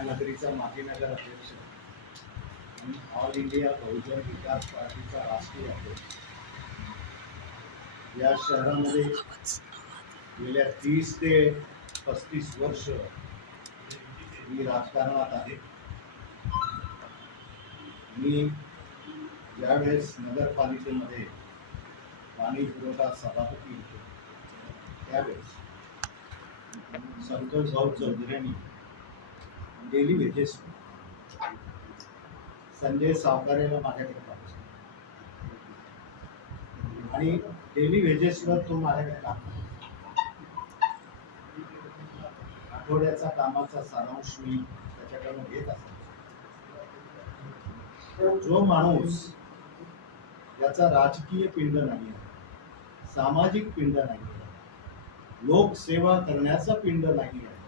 नगरीचा माजी नगर अध्यक्ष आणि ऑल इंडिया बहुजन विकास पार्टीचा राष्ट्रीय अध्यक्ष. या शहरामध्ये गेल्या तीस ते पस्तीस वर्ष मी राजकारणात आहे. मी ज्यावेळेस नगरपालिकेमध्ये पाणी पुरवठा सभापती होतो त्यावेळेस संतोष भाऊ चौधरी यांनी डेली वेजेस संजय सावकारेला माझ्याकडे पाहिजे आणि डेली वेजेसवर तो माझ्याकडे काम आठवड्याचा कामाचा सारांश मी त्याच्याकडून घेत असायचो जो माणूस याचा राजकीय पिंड नाही आहे सामाजिक पिंड नाही आहे लोकसेवा करण्याचा पिंड नाही आहे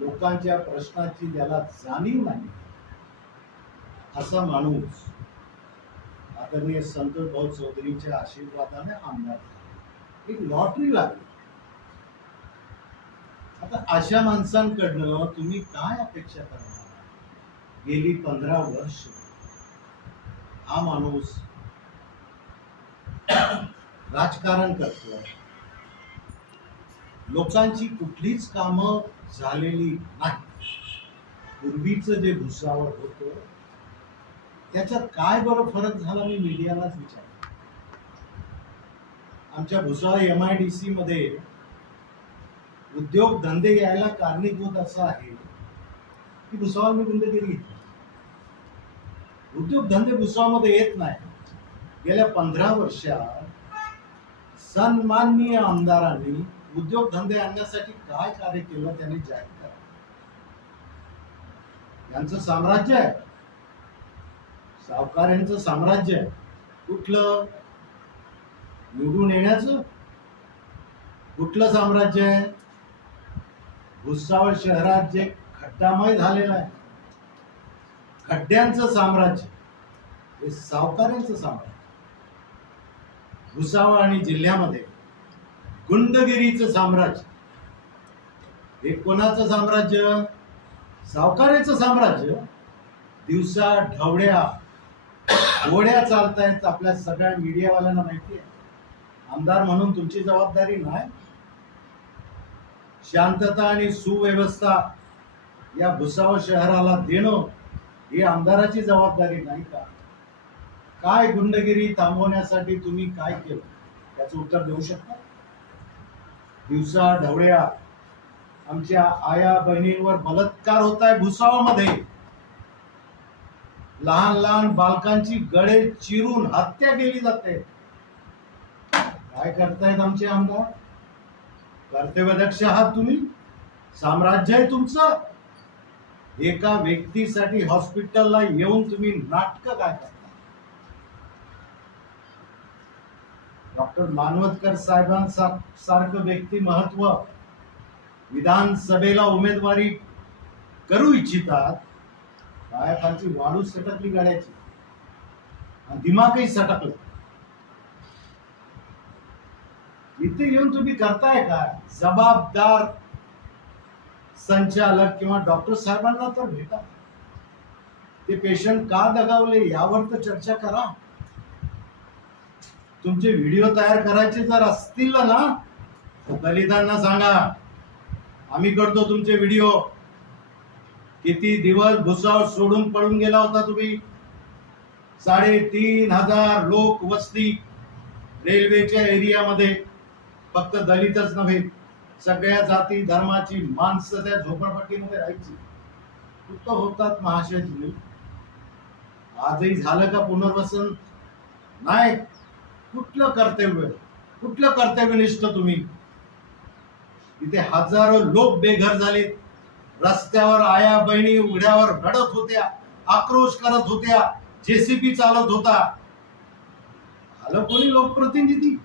लोकांच्या प्रश्नाची ज्याला जाणीव नाही. असा माणूस आदरणीय संतोष भाऊ चौधरीच्या आशीर्वादाने आमदार एक लॉटरी लागली. आता अशा माणसांकडनं तुम्ही काय अपेक्षा करणार? गेली पंधरा वर्ष हा माणूस राजकारण करतो लोकांची कुठलीच कामं झालेली नाही. पूर्वीचं जे भुसावळ होतं त्याच्यात काय बरं फरक झाला मी मीडियालाच विचार आमच्या Bhusawal M I D C मध्ये उद्योग धंदे यायला कारणीभूत असं आहे की भुसावळ मी गुंडगिरी घेतली. उद्योग धंदे भुसावळमध्ये येत नाही. गेल्या पंधरा वर्षात सन्माननीय आमदारांनी उद्योगधंदे आणण्यासाठी काय कार्य केलं त्यांनी जाहीर करा. यांचं साम्राज्य आहे. सावकारांचं साम्राज्य आहे. कुठलं? निवडून येण्याचं? कुठलं साम्राज्य आहे? भुसावळ शहरात जे खड्डामय झालेलं आहे. खड्ड्यांचं साम्राज्य. हे सावकारांचं साम्राज्य. भुसावळ आणि जिल्ह्यामध्ये गुंडगिरीचं साम्राज्य. हे कोणाचं साम्राज्य? सावकाराचं साम्राज्य. दिवसा ढवड्या गोड्या चालतायत आपल्या सगळ्या मीडियावाल्यांना माहिती आहे आमदार म्हणून तुमची जबाबदारी नाही. शांतता आणि सुव्यवस्था या भुसावळ शहराला देणं ही आमदाराची जबाबदारी नाही का? काय गुंडगिरी थांबवण्यासाठी तुम्ही काय केलं? त्याचं उत्तर देऊ शकता? दिवसा ढवळ्या. आमच्या आया बहिणींवर बलात्कार होत आहे भुसावळमध्ये. लहान लहान बालकांची गळे चिरून हत्या केली जाते. काय करतायत आमचे आमदार? कर्तव्यदक्ष आहात तुम्ही? साम्राज्य आहे तुमचं? एका व्यक्तीसाठी हॉस्पिटलला येऊन तुम्ही नाटक काय करता डॉक्टर मानवतकर साहेबांसा सारखं व्यक्तिमहत्व विधानसभेला उमेदवारी करू इच्छितात पायाखालची वाढू सटकली गाड्याची. आणि दिमागही सटकलं. इथे येऊन तुम्ही करताय काय जबाबदार संचालक किंवा डॉक्टर साहेबांना तर भेटा. ते पेशंट का दगावले यावर तर चर्चा करा. तुमचे व्हिडिओ तयार करायचे जर असतील ना दलितांना सांगा. आम्ही करतो तुमचे व्हिडिओ. किती दिवस भुसावर सोडून पळून गेला होता तुम्ही? साडेतीन हजार लोक वस्ती रेल्वेच्या एरियामध्ये. फक्त दलितच नव्हे सगळ्या जाती धर्माची माणसं त्या झोपडपट्टीमध्ये राहायची. कुठं होतात महाशय तुम्ही? आजही झालं का पुनर्वसन? नाही. कुठलं कर्तव्य? कुठलं कर्तव्यनिष्ठ तुम्ही? इथे हजारो लोक बेघर झाले रस्त्यावर आया बहिणी उघड्यावर रडत होत्या आक्रोश करत होत्या जेसीबी चालत होता. आलं कोणी लोकप्रतिनिधी?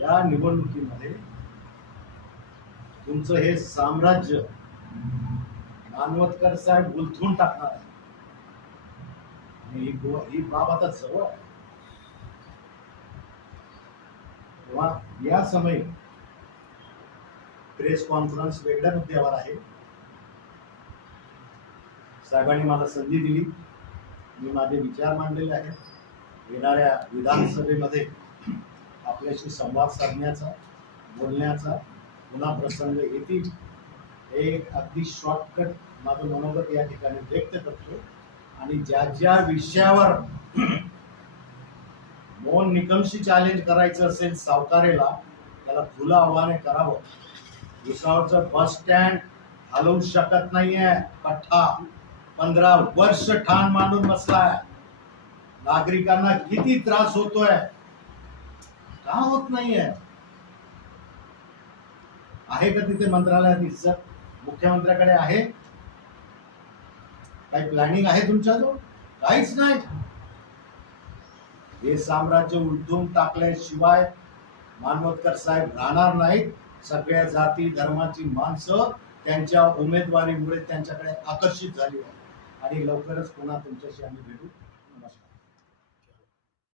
या निवडणुकीमध्ये तुमचं हे साम्राज्य मानवतकर साहेब गुलथून टाकणार आहे. ही ही बाब आता जवळ आहे. तेव्हा या समयी प्रेस कॉन्फरन्स वेगळ्या मुद्द्यावर आहे. साहेबांनी मला संधी दिली. मी माझे विचार मांडलेले आहेत. येणाऱ्या विधानसभेमध्ये आपल्याशी संवाद साधण्याचा बोलण्याचा पुन्हा प्रसंग येतील हे एक अगदी शॉर्टकट माझं मनोगत या ठिकाणी व्यक्त करतो आणि ज्या ज्या विषयावर मोहन निकमशी चॅलेंज करायचं असेल सावकारेला त्याला खुलं आव्हाने करावं. भुसावळचं बस स्टँड हलवू शकत नाहीये पठ्ठा. पंधरा वर्ष ठाण मांडून बसलाय. नागरिकांना किती त्रास होतोय? का होत नाहीये? आहे का तिथे मंत्रालयात इज्जत? मुख्यमंत्र्याकडे आहे? काही प्लॅनिंग आहे तुमच्याजवळ? काहीच नाही. हे साम्राज्य उलटून टाकल्याशिवाय मानवतकर साहेब राहणार नाहीत. सगळ्या जाती धर्माची माणसं त्यांच्या उमेदवारीमुळे त्यांच्याकडे आकर्षित झाली आहे आणि लवकरच पुन्हा तुमच्याशी आम्ही भेटू.